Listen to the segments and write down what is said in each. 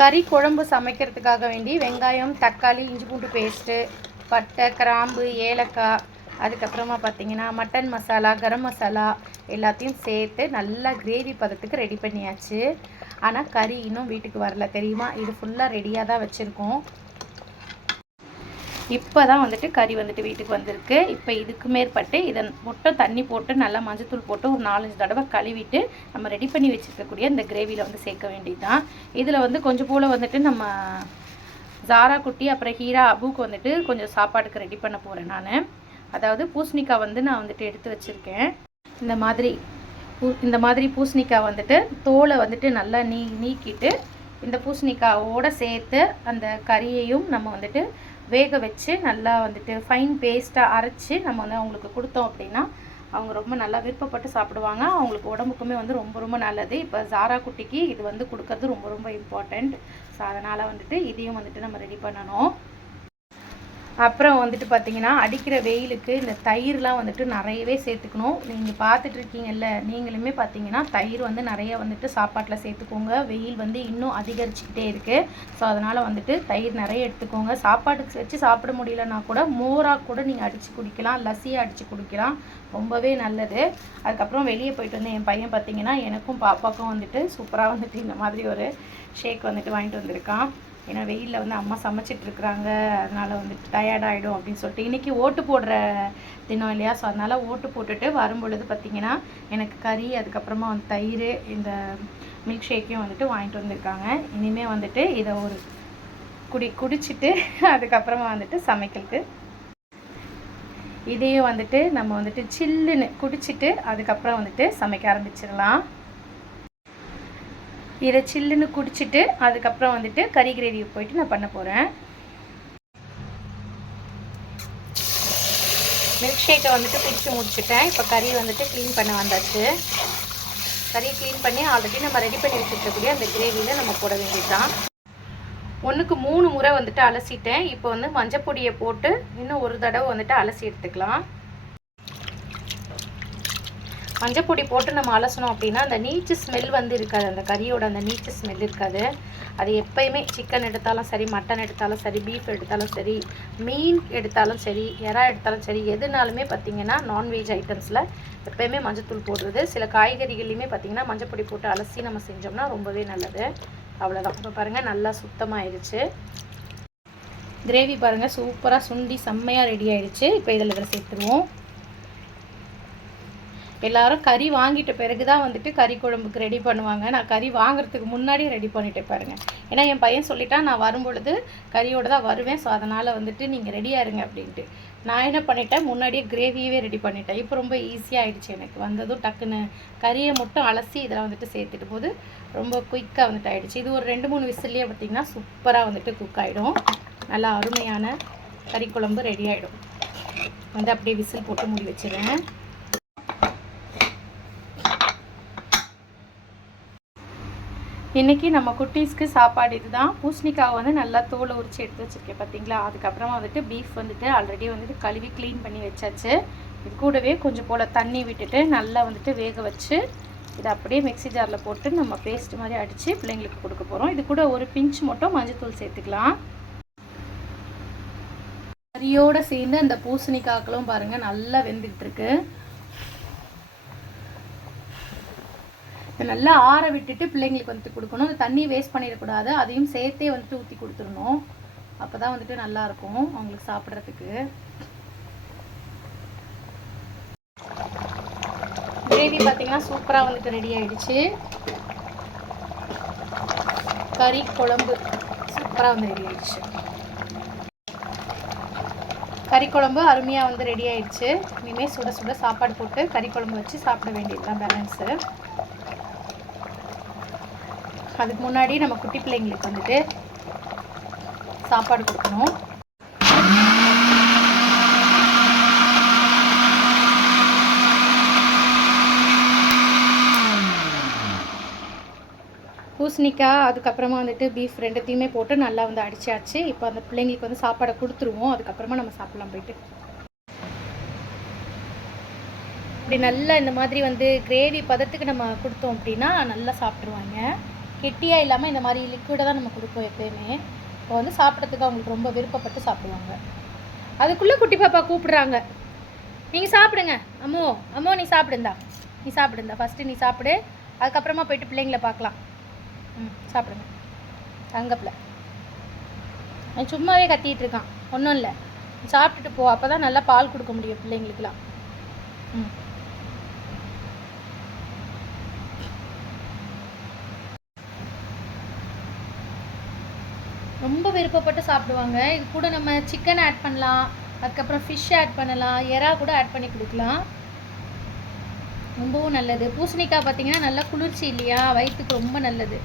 கறி குழம்பு சமைக்கிறதுக்காக வேண்டி வெங்காயம், தக்காளி, இஞ்சி பூண்டு பேஸ்ட்டு, பட்டை, கிராம்பு, ஏலக்காய், அதுக்கப்புறமா பார்த்திங்கன்னா மட்டன் மசாலா, கரம் மசாலா எல்லாத்தையும் சேர்த்து நல்லா கிரேவி பதத்துக்கு ரெடி பண்ணியாச்சு. ஆனால் கறி இன்னும் வீட்டுக்கு வரல தெரியுமா? இது ஃபுல்லாக ரெடியாக தான் வச்சுருக்கோம். இப்போ தான் வந்துட்டு கறி வந்துட்டு வீட்டுக்கு வந்திருக்கு. இப்போ இதுக்கு மேற்பட்டு இதை மட்டும் தண்ணி போட்டு நல்லா மஞ்சத்தூள் போட்டு ஒரு 4-5 தடவை கழுவிட்டு நம்ம ரெடி பண்ணி வச்சுருக்கக்கூடிய இந்த கிரேவியில் வந்து சேர்க்க வேண்டியது தான். இதில் வந்து கொஞ்சம் போல் வந்துட்டு நம்ம ஜாரா குட்டி அப்புறம் ஹீரா அபுக்கு வந்துட்டு கொஞ்சம் சாப்பாடுக்கு ரெடி பண்ண போகிறேன் நான். அதாவது பூசணிக்காய் வந்து நான் வந்துட்டு எடுத்து வச்சுருக்கேன். இந்த மாதிரி பூசணிக்காய் வந்துட்டு தோலை வந்துட்டு நல்லா நீக்கிட்டு இந்த பூசணிக்காயோடு சேர்த்து அந்த கறியையும் நம்ம வந்துட்டு வேக வச்சு நல்லா வந்துட்டு ஃபைன் பேஸ்ட்டாக அரைச்சி நம்ம வந்து அவங்களுக்கு கொடுத்தோம் அப்படின்னா அவங்க ரொம்ப நல்லா விருப்பப்பட்டு சாப்பிடுவாங்க. அவங்களுக்கு உடம்புக்குமே வந்து ரொம்ப ரொம்ப நல்லது. இப்போ ஜாரா குட்டிக்கு இது வந்து கொடுக்கறது ரொம்ப ரொம்ப இம்பார்ட்டண்ட். ஸோ அதனால் வந்துட்டு இதையும் வந்துட்டு நம்ம ரெடி பண்ணணும். அப்புறம் வந்துட்டு பார்த்திங்கன்னா அடிக்கிற வெயிலுக்கு இந்த தயிர்லாம் வந்துட்டு நிறையவே சேர்த்துக்கணும். நீங்கள் பார்த்துட்ருக்கீங்கல்ல, நீங்களுமே பார்த்தீங்கன்னா தயிர் வந்து நிறைய வந்துட்டு சாப்பாட்டில் சேர்த்துக்கோங்க. வெயில் வந்து இன்னும் அதிகரிச்சுக்கிட்டே இருக்குது. ஸோ அதனால் வந்துட்டு தயிர் நிறைய எடுத்துக்கோங்க. சாப்பாட்டுக்கு வச்சு சாப்பிட முடியலன்னா கூட மோராக கூட நீங்கள் அடித்து குடிக்கலாம், லஸ்ஸியாக அடித்து குடிக்கலாம், ரொம்பவே நல்லது. அதுக்கப்புறம் வெளியே போயிட்டு வந்து என் பையன் பார்த்திங்கன்னா எனக்கும் பாப்பாவுக்கும் வந்துட்டு சூப்பராக வந்துட்டு இந்த மாதிரி ஒரு ஷேக் வந்துட்டு வாங்கிட்டு வந்திருக்கான். ஏன்னா வெயிலில் வந்து அம்மா சமைச்சிட்ருக்குறாங்க, அதனால் வந்துட்டு டயர்டாகிடும் அப்படின்னு சொல்லிட்டு இன்றைக்கி ஓட்டு போடுற தினம் இல்லையா? ஸோ அதனால் ஓட்டு போட்டுட்டு வரும்பொழுது பார்த்திங்கன்னா எனக்கு கறி, அதுக்கப்புறமா வந்து தயிர், இந்த மில்க் ஷேக்கையும் வந்துட்டு வாங்கிட்டு வந்திருக்காங்க. இனிமேல் வந்துட்டு இதை ஒரு குடிச்சிட்டு அதுக்கப்புறமா வந்துட்டு சமைக்கிறதுக்கு இதையும் வந்துட்டு நம்ம வந்துட்டு சில்லுன்னு குடிச்சிட்டு அதுக்கப்புறம் வந்துட்டு சமைக்க ஆரம்பிச்சிடலாம். இதை சில்லுன்னு குடிச்சிட்டு அதுக்கப்புறம் வந்துட்டு கறி கிரேவி போயிட்டு நான் பண்ண போகிறேன். மில்க் ஷேக்கை வந்துட்டு குடிச்சு முடிச்சுட்டேன். இப்போ கறி வந்துட்டு க்ளீன் பண்ண வந்தாச்சு. கறி க்ளீன் பண்ணி ஆல்ரெடி நம்ம ரெடி பண்ணி வச்சுருக்கக்கூடிய அந்த கிரேவியில் நம்ம போட வேண்டியதுதான். 1க்கு 3 முறை வந்துட்டு அலசிட்டேன். இப்போ வந்து மஞ்சப்பொடியை போட்டு இன்னும் ஒரு தடவை வந்துட்டு அலசி எடுத்துக்கலாம். மஞ்சப்பொடி போட்டு நம்ம அலசணும் அப்படின்னா அந்த நீச்சு ஸ்மெல் வந்து இருக்காது, அந்த கறியோட அந்த நீச்சு ஸ்மெல் இருக்காது. அது எப்போயுமே சிக்கன் எடுத்தாலும் சரி, மட்டன் எடுத்தாலும் சரி, பீஃப் எடுத்தாலும் சரி, மீன் எடுத்தாலும் சரி, எறா எடுத்தாலும் சரி, எதுனாலுமே பார்த்திங்கன்னா நான்வெஜ் ஐட்டம்ஸில் எப்போயுமே மஞ்சத்தூள் போடுறது. சில காய்கறிகள்லையுமே பார்த்திங்கன்னா மஞ்சப்பொடி போட்டு அலசி நம்ம செஞ்சோம்னா ரொம்பவே நல்லது. அவ்வளோதான். இப்போ பாருங்கள் நல்லா சுத்தமாகிடுச்சு. கிரேவி பாருங்கள் சூப்பராக சுண்டி செம்மையாக ரெடி ஆகிடுச்சு. இப்போ இதில் சேர்த்துருவோம். எல்லோரும் கறி வாங்கிட்ட பிறகு தான் வந்துட்டு கறி குழம்புக்கு ரெடி பண்ணுவாங்க. நான் கறி வாங்குறதுக்கு முன்னாடி ரெடி பண்ணிட்டே பாருங்கள். ஏன்னா என் பையன் சொல்லிட்டான் நான் வரும்பொழுது கறியோடு தான் வருவேன், ஸோ அதனால் வந்துட்டு நீங்கள் ரெடியாக இருங்க அப்படின்ட்டு. நான் என்ன பண்ணிட்டேன், முன்னாடியே கிரேவியவே ரெடி பண்ணிட்டேன். இப்போ ரொம்ப ஈஸியாக ஆகிடுச்சு எனக்கு. வந்ததும் டக்குன்னு கறியை மட்டும் அலசி இதில் வந்துட்டு சேர்த்துட்டு போது ரொம்ப குயிக்காக வந்துட்டு ஆகிடுச்சு. இது ஒரு 2-3 விசில்லையே பார்த்திங்கன்னா சூப்பராக வந்துட்டு குக் ஆகிடும். நல்லா அருமையான கறி குழம்பு ரெடி ஆகிடும். வந்து அப்படியே விசில் போட்டு மூடி வச்சுருவேன். இன்றைக்கி நம்ம குட்டீஸ்க்கு சாப்பாடு இது தான். பூசணிக்காவை வந்து நல்லா தோலை உரித்து எடுத்து வச்சுருக்கேன் பார்த்திங்களா. அதுக்கப்புறமா வந்துட்டு பீஃப் வந்துட்டு ஆல்ரெடி வந்துட்டு கழுவி க்ளீன் பண்ணி வச்சாச்சு. இது கூடவே கொஞ்சம் போல் தண்ணி விட்டுட்டு நல்லா வந்துட்டு வேக வச்சு இதை அப்படியே மிக்ஸி ஜாரில் போட்டு நம்ம பேஸ்ட் மாதிரி அடித்து பிள்ளைங்களுக்கு கொடுக்க போகிறோம். இது கூட ஒரு பிஞ்ச் மட்டும் மஞ்சத்தூள் சேர்த்துக்கலாம். கறியோடு சேர்ந்து அந்த பூசணிக்காய்களும் பாருங்கள் நல்லா வெந்துக்கிட்டுருக்கு. நல்லா ஆற விட்டுட்டு பிள்ளைங்களுக்கு வந்துட்டு கொடுக்கணும். அந்த தண்ணி வேஸ்ட் பண்ணிடக்கூடாது, அதையும் சேர்த்தே வந்துட்டு ஊற்றி கொடுத்துடணும். அப்போ தான் வந்துட்டு நல்லாயிருக்கும் அவங்களுக்கு சாப்பிட்றதுக்கு. கிரேவி பார்த்திங்கன்னா சூப்பராக வந்துட்டு ரெடி ஆகிடுச்சு. கறி குழம்பு சூப்பராக வந்து ரெடி ஆகிடுச்சு. கறி குழம்பு அருமையாக வந்து ரெடி ஆகிடுச்சு. இனிமேல் சுட சுட சாப்பாடு போட்டு கறி குழம்பு வச்சு சாப்பிட வேண்டியது தான் பேலன்ஸு. அதுக்கு முன்னாடி நம்ம குட்டி பிள்ளைங்களுக்கு வந்துட்டு சாப்பாடு கொடுக்கணும். பூசணிக்காய் அதுக்கப்புறமா வந்துட்டு பீஃப் ரெண்டுத்தையுமே போட்டு நல்லா வந்து அடிச்சாச்சு. இப்போ அந்த பிள்ளைங்களுக்கு வந்து சாப்பாடை கொடுத்துருவோம். அதுக்கப்புறமா நம்ம சாப்பிட்லாம் போயிட்டு. இப்படி நல்லா இந்த மாதிரி வந்து கிரேவி பதத்துக்கு நம்ம கொடுத்தோம் அப்படின்னா நல்லா சாப்பிட்ருவாங்க. கெட்டியாக இல்லாமல் இந்த மாதிரி லிக்விடாக தான் நம்ம கொடுப்போம் எப்போயுமே. இப்போ வந்து சாப்பிட்றதுக்கு அவங்களுக்கு ரொம்ப விருப்பப்பட்டு சாப்பிடுவாங்க. அதுக்குள்ளே குட்டி பாப்பா கூப்பிடுறாங்க, நீங்கள் சாப்பிடுங்க அம்மோ, அம்மோ நீ சாப்பிடுந்தா, நீ சாப்பிடுந்தா, ஃபஸ்ட்டு நீ சாப்பிடு, அதுக்கப்புறமா போய்ட்டு பிள்ளைங்களை பார்க்கலாம். சாப்பிடுங்க. தங்கப்பில் அவன் சும்மாவே கத்திகிட்டு இருக்கான், ஒன்றும் இல்லை, சாப்பிட்டுட்டு போ, அப்போ தான் நல்லா பால் கொடுக்க முடியும் பிள்ளைங்களுக்குலாம். ரொம்ப விருப்பப்பட்டு சாப்பிடுவாங்க. இது கூட நம்ம சிக்கன் ஆட் பண்ணலாம், அதுக்கப்புறம் ஃபிஷ் ஆட் பண்ணலாம், எறா கூட ஆட் பண்ணி கொடுக்கலாம். ரொம்பவும் நல்லது. பூசணிக்காய் பார்த்திங்கன்னா நல்லா குளிர்ச்சி இல்லையா, வயிற்றுக்கு ரொம்ப நல்லது.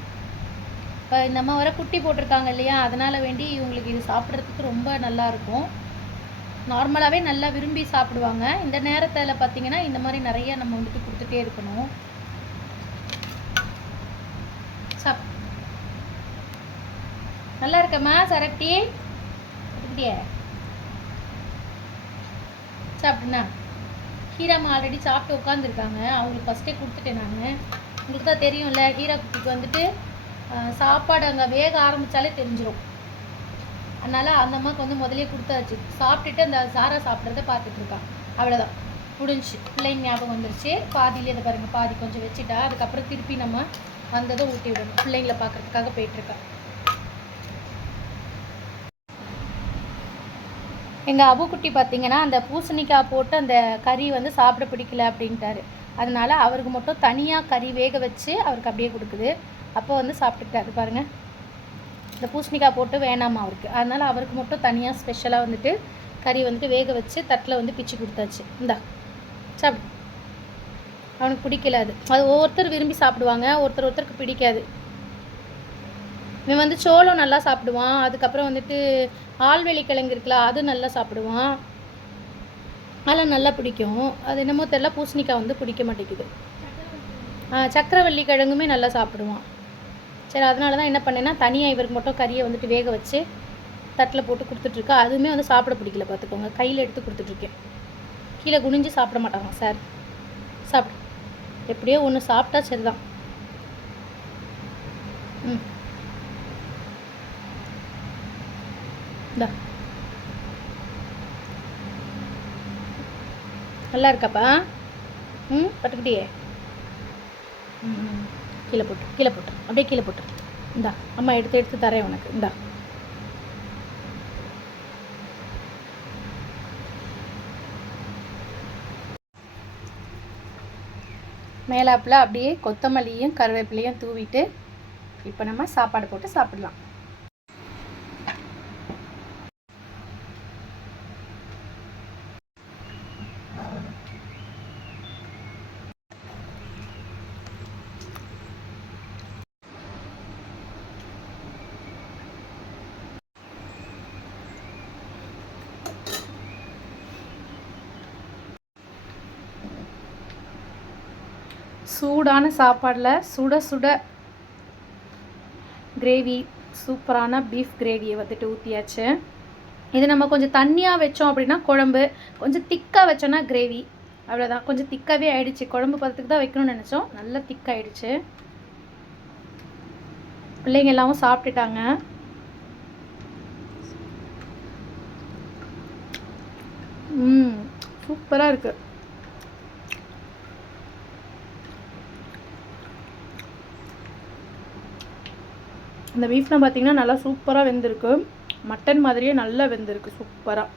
இப்போ நம்ம வர குட்டி போட்டிருக்காங்க இல்லையா, அதனால் வேண்டி இவங்களுக்கு இது சாப்பிட்றதுக்கு ரொம்ப நல்லாயிருக்கும். நார்மலாகவே நல்லா விரும்பி சாப்பிடுவாங்க. இந்த நேரத்தில் பார்த்திங்கன்னா இந்த மாதிரி நிறைய நம்ம வந்துட்டு கொடுத்துட்டே இருக்கணும். நல்லா இருக்கம்மா சரட்டி, அப்படியே சாப்பிட்டுண்ணா. ஹீராமா ஆல்ரெடி சாப்பிட்டு உட்காந்துருக்காங்க, அவங்களுக்கு ஃபஸ்ட்டே கொடுத்துட்டேன் நான். உங்களுக்கு தான் தெரியும்ல, ஹீரா குட்டிக்கு வந்துட்டு சாப்பாடு அங்கே வேக ஆரம்பித்தாலே தெரிஞ்சிடும். அதனால் அந்த அம்மாவுக்கு வந்து முதலே கொடுத்தாச்சு. சாப்பிட்டுட்டு அந்த சாரா சாப்பிட்றத பார்த்துட்ருக்கான். அவ்வளோதான், முடிஞ்சு. பிள்ளைங்க ஞாபகம் வந்துருச்சு. பாதியிலே இதை பாருங்கள், பாதி கொஞ்சம் வச்சுட்டா, அதுக்கப்புறம் திருப்பி நம்ம வந்ததை ஊட்டி விடணும். பிள்ளைங்களை பார்க்குறதுக்காக போயிட்டுருக்கேன். எங்கள் அபுக்குட்டி பார்த்திங்கன்னா அந்த பூசணிக்காய் போட்டு அந்த கறி வந்து சாப்பிட பிடிக்கல அப்படின்ட்டாரு. அதனால் அவருக்கு மட்டும் தனியாக கறி வேக வச்சு அவருக்கு அப்படியே கொடுக்குது. அப்போ வந்து சாப்பிட்டுக்கிட்டாரு பாருங்கள். இந்த பூசணிக்காய் போட்டு வேணாமா அவருக்கு, அதனால் அவருக்கு மட்டும் தனியாக ஸ்பெஷலாக வந்துட்டு கறி வந்துட்டு வேக வச்சு தட்டில் வந்து பிச்சு கொடுத்தாச்சு. இந்தா சாப்பிடு. அவனுக்கு பிடிக்கல அது. அது ஒவ்வொருத்தர் விரும்பி சாப்பிடுவாங்க, ஒருத்தருக்கு பிடிக்காது. இவன் வந்து சோளம் நல்லா சாப்பிடுவான். அதுக்கப்புறம் வந்துட்டு ஆழ்வெளி கிழங்கு இருக்குல்ல, அது நல்லா சாப்பிடுவான். அதெல்லாம் நல்லா பிடிக்கும். அது என்னமோ தெரியல, பூசணிக்காய் வந்து பிடிக்க மாட்டேங்குது. சக்கரவள்ளி கிழங்குமே நல்லா சாப்பிடுவான். சரி, அதனால தான் என்ன பண்ணேன்னா தனியாக இவருக்கு மட்டும் கறியை வந்துட்டு வேக வச்சு தட்டில் போட்டு கொடுத்துட்ருக்கேன். அதுவுமே வந்து சாப்பிட பிடிக்கல பார்த்துக்கோங்க. கையில் எடுத்து கொடுத்துட்ருக்கேன். கீழே குனிஞ்சு சாப்பிட மாட்டாங்க சார். சாப்பிடு, எப்படியோ ஒன்று சாப்பிட்டா சரிதான். இந்தா நல்லா இருக்காப்பா. பட்டுக்கிட்டியே. கீழே போட்டு அப்படியே கீழே போட்டு. இந்தா அம்மா எடுத்து தரேன் உனக்கு. இந்தா மேலாப்பில் அப்படியே கொத்தமல்லியும் கருவேப்பிலையும் தூவிட்டு இப்போ நம்ம சாப்பாடு போட்டு சாப்பிடலாம். சூடான சாப்பாடில் சுட சுட கிரேவி, சூப்பரான பீஃப் கிரேவியை வந்துட்டு ஊற்றியாச்சு. இது நம்ம கொஞ்சம் தண்ணியாக வச்சோம் அப்படின்னா குழம்பு, கொஞ்சம் திக்காக வச்சோன்னா கிரேவி. அவ்வளோதான், கொஞ்சம் திக்காகவே ஆகிடுச்சு. குழம்பு பதத்துக்கு தான் வைக்கணும்னு நினச்சோம், நல்லா திக்காகிடுச்சு. பிள்ளைங்க எல்லாமும் சாப்பிட்டுட்டாங்க. சூப்பராக இருக்குது. இந்த பீஃப்லாம் பார்த்திங்கன்னா நல்லா சூப்பராக வெந்திருக்கு. மட்டன் மாதிரியே நல்லா வெந்திருக்கு சூப்பராக.